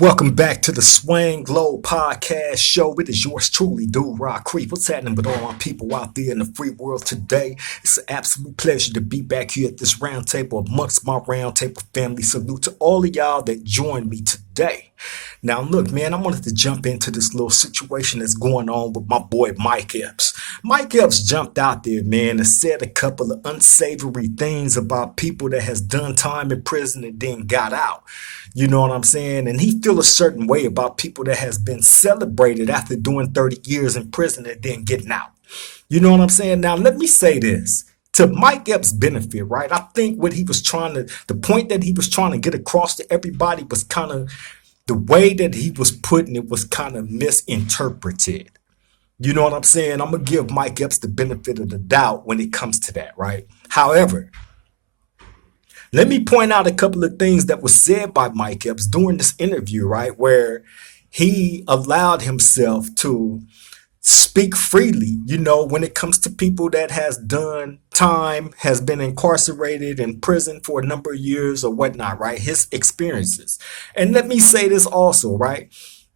Welcome back to the Swang Low Podcast Show. It is yours truly, Dude Rock Creep. What's happening with all my people out there in the free world today? It's an absolute pleasure to be back here at this round table amongst my round table family. Salute to all of y'all that joined me today. Now, look, man, I wanted to jump into this little situation that's going on with my boy Mike Epps. Mike Epps jumped out there, man, and said a couple of unsavory things about people that has done time in prison and then got out. You know what I'm saying? And he feel a certain way about people that has been celebrated after doing 30 years in prison and then getting out. You know what I'm saying? Now, let me say this. To Mike Epps' benefit, right? I think what he was the point that he was trying to get across to everybody was kind of, the way that he was putting it was kind of misinterpreted. You know what I'm saying? I'm going to give Mike Epps the benefit of the doubt when it comes to that, right? However, let me point out a couple of things that was said by Mike Epps during this interview, right, where he allowed himself to speak freely, when it comes to people that has done time, has been incarcerated in prison for a number of years or whatnot, right, his experiences. And let me say this also, right,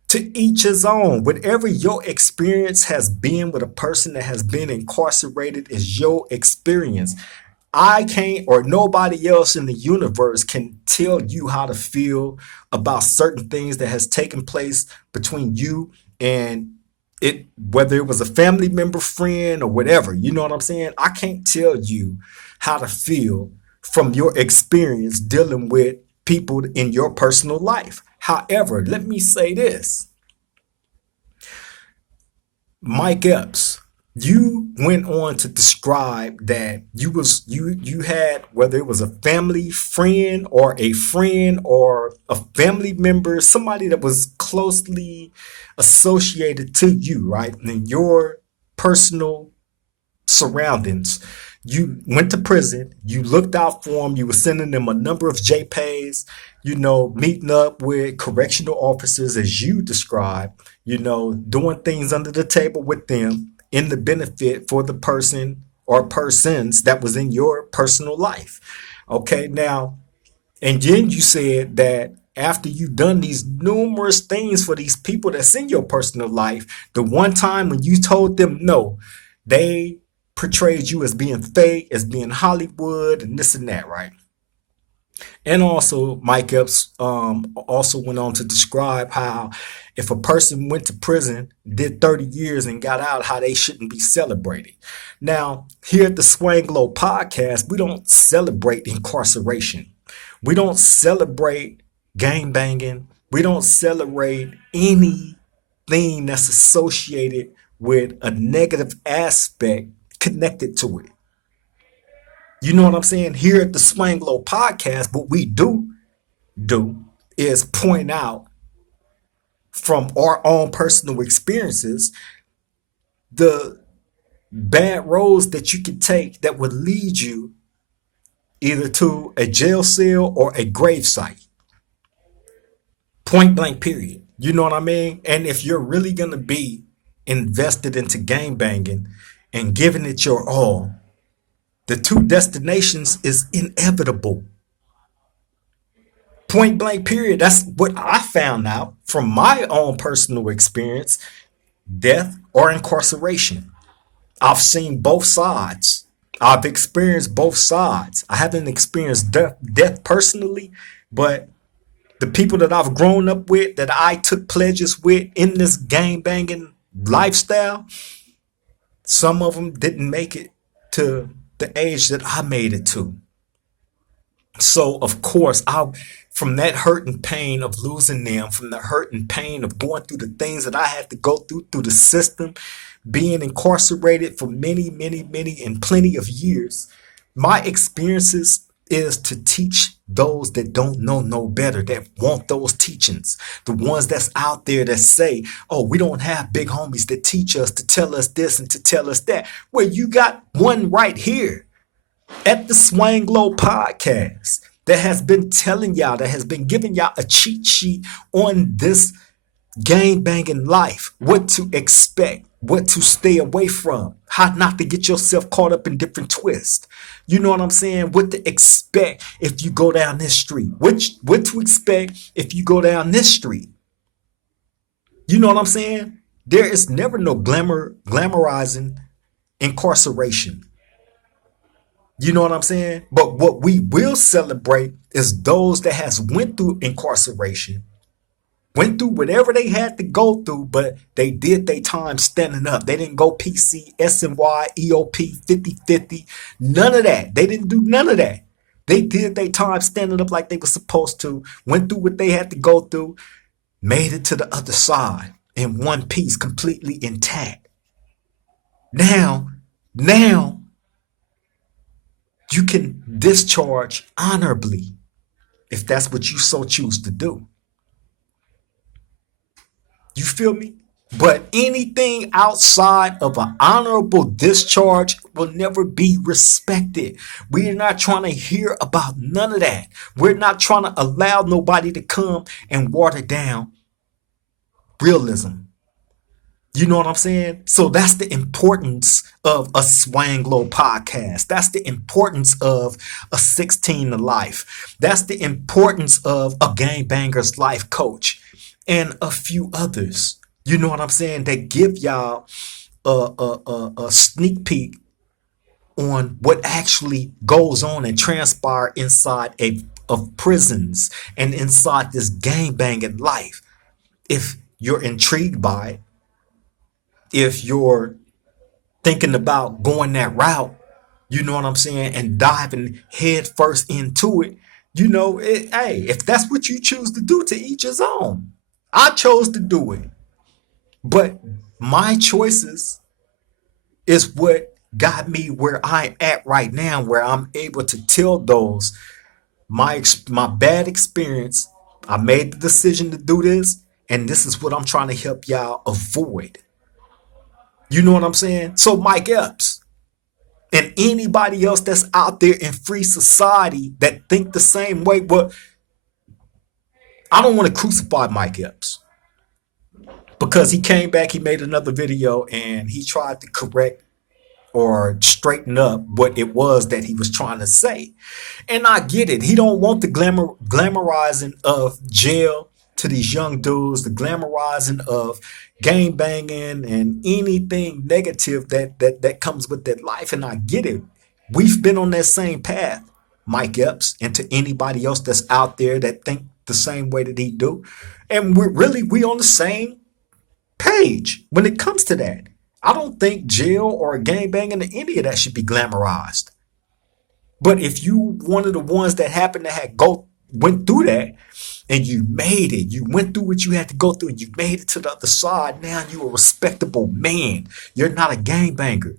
to each his own. Whatever your experience has been with a person that has been incarcerated is your experience. I can't, or nobody else in the universe can tell you how to feel about certain things that has taken place between you and it, whether it was a family member, friend, or whatever. You know what I'm saying? I can't tell you how to feel from your experience dealing with people in your personal life. However, let me say this. Mike Epps, you went on to describe that you had, whether it was a family friend or a family member, somebody that was closely associated to you, right, in your personal surroundings. You went to prison, you looked out for them, you were sending them a number of JPays, meeting up with correctional officers as you described, doing things under the table with them in the benefit for the person or persons that was in your personal life. Okay, now, and then you said that after you've done these numerous things for these people that's in your personal life, the one time when you told them no, they portrayed you as being fake, as being Hollywood, and this and that, right? And also, Mike Epps also went on to describe how if a person went to prison, did 30 years and got out, how they shouldn't be celebrated. Now, here at the Swang Low Podcast, we don't celebrate incarceration. We don't celebrate gang banging. We don't celebrate anything that's associated with a negative aspect connected to it. You know what I'm saying? Here at the Swang Low Podcast, what we do is point out from our own personal experiences the bad roads that you can take that would lead you either to a jail cell or a grave site. Point blank, period. You know what I mean? And if you're really going to be invested into gang banging and giving it your all, the two destinations is inevitable. Point blank, period. That's what I found out from my own personal experience, death or incarceration. I've seen both sides. I've experienced both sides. I haven't experienced death personally, but the people that I've grown up with, that I took pledges with in this gang banging lifestyle, some of them didn't make it to the age that I made it to. So, of course, from that hurt and pain of losing them, from the hurt and pain of going through the things that I had to go through the system, being incarcerated for many, many, many and plenty of years, my experiences is to teach those that don't know no better, that want those teachings, the ones that's out there that say, oh, we don't have big homies that teach us, to tell us this and to tell us that. Well, you got one right here at the Swang Low Podcast that has been telling y'all, that has been giving y'all a cheat sheet on this gang banging life, what to expect, what to stay away from, how not to get yourself caught up in different twists. You know what I'm saying? What to expect if you go down this street, what to expect if you go down this street. You know what I'm saying? There is never no glamorizing incarceration. You know what I'm saying? But what we will celebrate is those that has went through incarceration, went through whatever they had to go through, but they did their time standing up. They didn't go PC, SNY, EOP, 50-50, none of that. They didn't do none of that. They did their time standing up like they were supposed to, went through what they had to go through, made it to the other side in one piece, completely intact. Now, you can discharge honorably if that's what you so choose to do. You feel me? But anything outside of an honorable discharge will never be respected. We're not trying to hear about none of that. We're not trying to allow nobody to come and water down realism. You know what I'm saying? So that's the importance of a Swang Low podcast. That's the importance of a 16 to life. That's the importance of a gangbanger's life coach and a few others. You know what I'm saying? They give y'all a sneak peek on what actually goes on and transpire inside of prisons and inside this gangbanging life. If you're intrigued by it, if you're thinking about going that route, you know what I'm saying, and diving head first into it, hey, if that's what you choose to do, to each his own. I chose to do it. But my choices is what got me where I'm at right now, where I'm able to tell those my bad experience. I made the decision to do this, and this is what I'm trying to help y'all avoid. You know what I'm saying? So Mike Epps and anybody else that's out there in free society that think the same way, but I don't want to crucify Mike Epps because he came back, he made another video, and he tried to correct or straighten up what it was that he was trying to say. And I get it. He don't want the glamorizing of jail to these young dudes, the glamorizing of gang banging and anything negative that comes with that life. And I get it. We've been on that same path, Mike Epps, and to anybody else that's out there that think the same way that he do. And we on the same page when it comes to that. I don't think jail or gang banging or any of that should be glamorized. But if you one of the ones that happened to went through that and you made it, you went through what you had to go through and you made it to the other side, now you're a respectable man. You're not a gangbanger.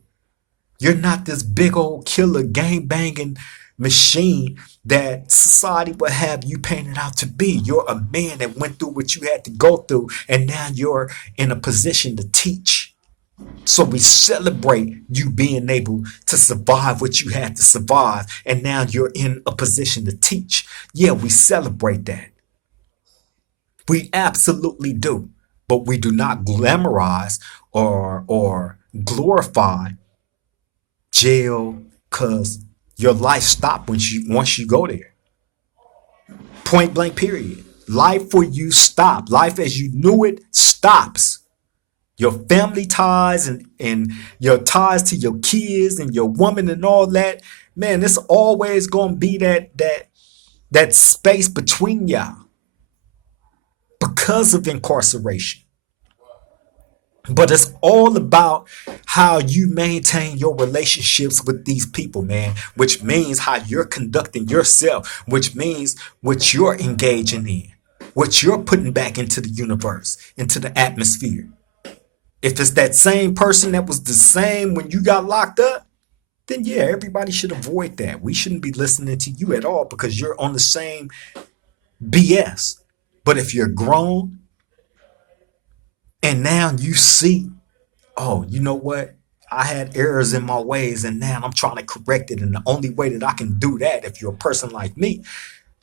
You're not this big old killer gang banging machine that society would have you painted out to be. You're a man that went through what you had to go through, and now you're in a position to teach. So we celebrate you being able to survive what you had to survive, and now you're in a position to teach. Yeah, we celebrate that. We absolutely do. But we do not glamorize or glorify jail, because your life stopped once you go there. Point blank period. Life for you stop. Life as you knew it stops. Your family ties and your ties to your kids and your woman and all that, man, it's always gonna be that space between y'all because of incarceration. But it's all about how you maintain your relationships with these people, man, which means how you're conducting yourself, which means what you're engaging in, what you're putting back into the universe, into the atmosphere. If it's that same person that was the same when you got locked up, then yeah, everybody should avoid that. We shouldn't be listening to you at all because you're on the same BS. But if you're grown and now you see, oh, you know what? I had errors in my ways and now I'm trying to correct it. And the only way that I can do that, if you're a person like me,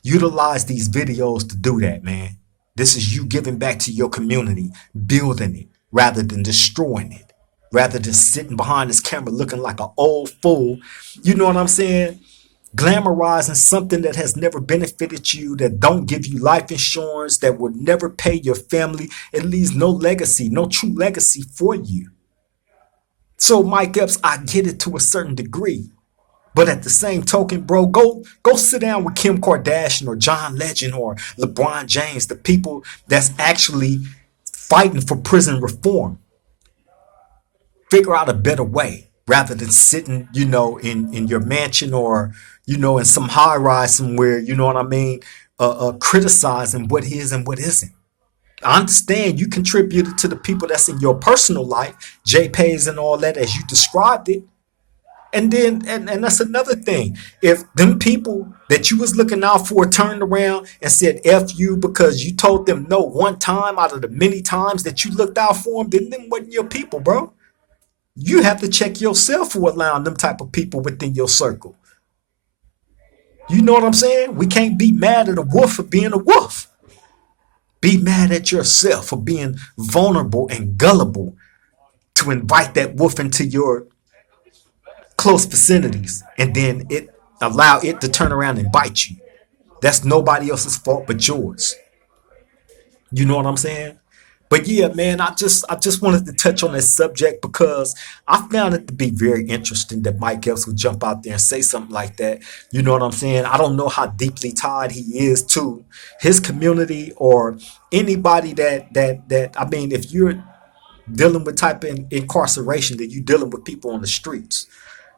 utilize these videos to do that, man. This is you giving back to your community, building it, rather than destroying it, rather than sitting behind this camera looking like an old fool. You know what I'm saying? glamorizing something that has never benefited you, that don't give you life insurance, that would never pay your family. It leaves no legacy, no true legacy for you. So Mike Epps, I get it to a certain degree. But at the same token, bro, go sit down with Kim Kardashian or John Legend or LeBron James, the people that's actually fighting for prison reform. Figure out a better way rather than sitting, in your mansion or, in some high rise somewhere, you know what I mean, criticizing what is and what isn't. I understand you contributed to the people that's in your personal life, JPEGs and all that as you described it. And then, and that's another thing. If them people that you was looking out for turned around and said F you because you told them no one time out of the many times that you looked out for them, then them wasn't your people, bro. You have to check yourself for allowing them type of people within your circle. You know what I'm saying? We can't be mad at a wolf for being a wolf. Be mad at yourself for being vulnerable and gullible to invite that wolf into your close vicinities and then it allow it to turn around and bite you. That's nobody else's fault but yours. You know what I'm saying? But yeah, man, I just wanted to touch on this subject because I found it to be very interesting that Mike Epps would jump out there and say something like that. You know what I'm saying? I don't know how deeply tied he is to his community or anybody that I mean, if you're dealing with type of incarceration, that you're dealing with people on the streets.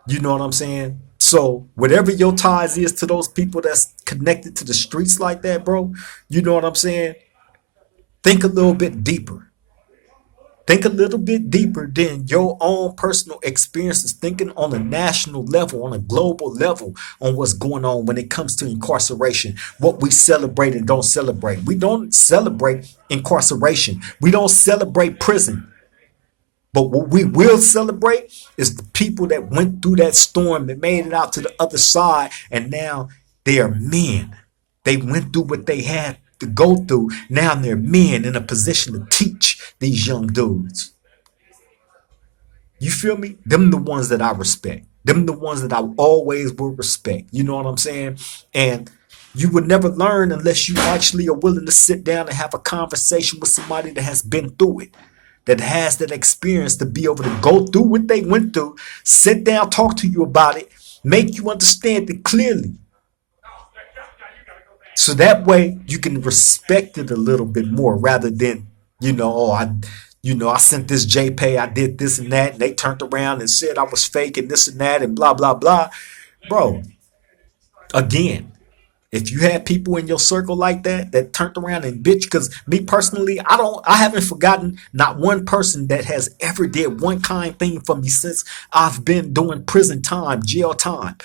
You know what I'm saying? So whatever your ties is to those people that's connected to the streets like that, bro, you know what I'm saying? Think a little bit deeper. Think a little bit deeper than your own personal experiences, thinking on a national level, on a global level, on what's going on when it comes to incarceration, what we celebrate and don't celebrate. We don't celebrate incarceration. We don't celebrate prison. But what we will celebrate is the people that went through that storm, that made it out to the other side, and now they are men. They went through what they had to go through. Now they're men in a position to teach these young dudes. You feel me? Them the ones that I respect. Them the ones that I always will respect. You know what I'm saying? And you would never learn unless you actually are willing to sit down and have a conversation with somebody that has been through it, that has that experience to be able to go through what they went through, sit down, talk to you about it, make you understand it clearly. So that way you can respect it a little bit more rather than, I sent this JPay, I did this and that, and they turned around and said I was fake and this and that and blah, blah, blah. Bro, again, if you had people in your circle like that turned around and bitch, because me personally, I haven't forgotten not one person that has ever did one kind thing for me since I've been doing prison time, jail time.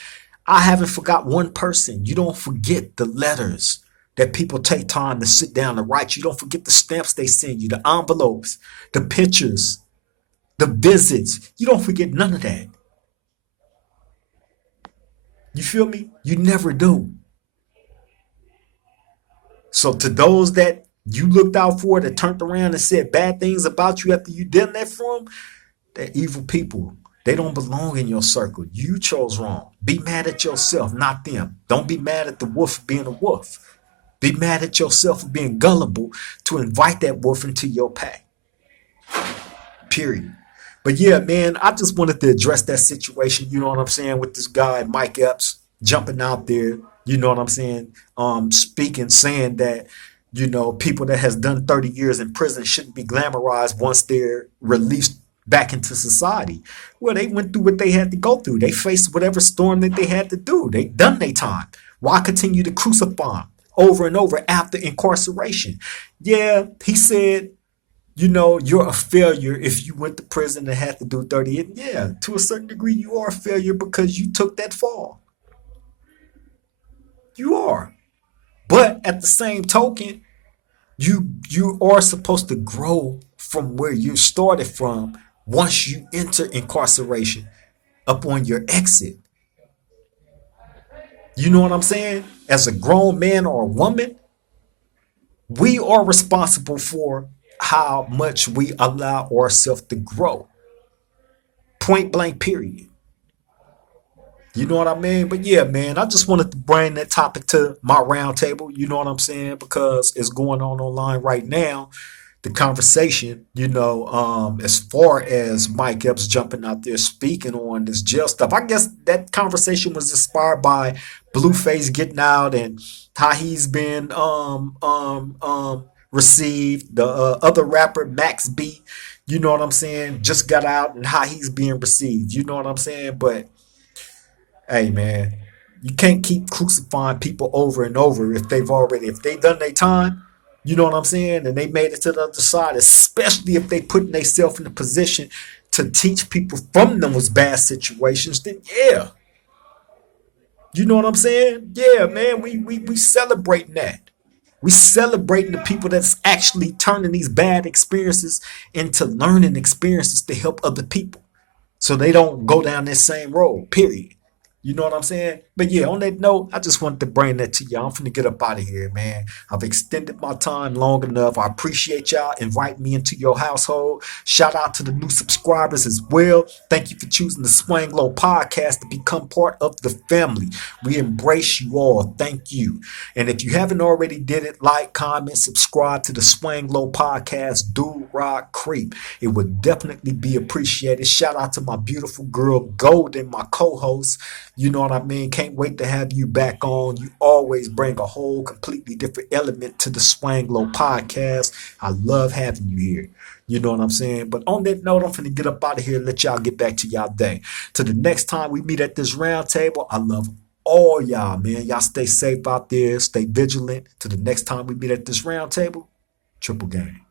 I haven't forgot one person. You don't forget the letters that people take time to sit down and write. You don't forget the stamps they send you, the envelopes, the pictures, the visits. You don't forget none of that. You feel me? You never do. So to those that you looked out for, that turned around and said bad things about you after you did that for them, they're evil people. They don't belong in your circle. You chose wrong. Be mad at yourself, not them. Don't be mad at the wolf for being a wolf. Be mad at yourself for being gullible to invite that wolf into your pack. Period. But yeah, man, I just wanted to address that situation, you know what I'm saying, with this guy, Mike Epps, jumping out there, you know what I'm saying, speaking, saying that, people that has done 30 years in prison shouldn't be glamorized once they're released back into society. Well, they went through what they had to go through. They faced whatever storm that they had to do. They done their time. Why continue to crucify them over and over after incarceration? Yeah, he said, you're a failure if you went to prison and had to do 30. And yeah, to a certain degree, you are a failure because you took that fall. You are. But at the same token, you are supposed to grow from where you started from once you enter incarceration upon your exit. You know what I'm saying? As a grown man or a woman, we are responsible for how much we allow ourselves to grow. Point blank, period. You know what I mean? But yeah, man, I just wanted to bring that topic to my roundtable. You know what I'm saying? Because it's going on online right now. The conversation, as far as Mike Epps jumping out there speaking on this jail stuff, I guess that conversation was inspired by Blueface getting out and how he's been received. The other rapper Max B, you know what I'm saying, just got out and how he's being received. You know what I'm saying? But hey, man, you can't keep crucifying people over and over if they done their time. You know what I'm saying? And they made it to the other side, especially if they putting themselves in a position to teach people from those bad situations. Then yeah, you know what I'm saying? Yeah, man, we celebrating that. We celebrating the people that's actually turning these bad experiences into learning experiences to help other people so they don't go down that same road, period. You know what I'm saying? But yeah, on that note, I just wanted to bring that to y'all. I'm finna get up out of here, man. I've extended my time long enough. I appreciate y'all inviting me into your household. Shout out to the new subscribers as well. Thank you for choosing the Swang Low podcast to become part of the family. We embrace you all. Thank you. And if you haven't already did it, like, comment, subscribe to the Swang Low podcast, Do Rock Creep. It would definitely be appreciated. Shout out to my beautiful girl, Golden, my co-host. You know what I mean? Can't wait to have you back on. You always bring a whole completely different element to the Swang Low podcast. I love having you here. You know what I'm saying? But on that note, I'm finna get up out of here and let y'all get back to y'all day. To the next time we meet at this round table, I love all y'all, man. Y'all stay safe out there. Stay vigilant. To the next time we meet at this round table, triple game.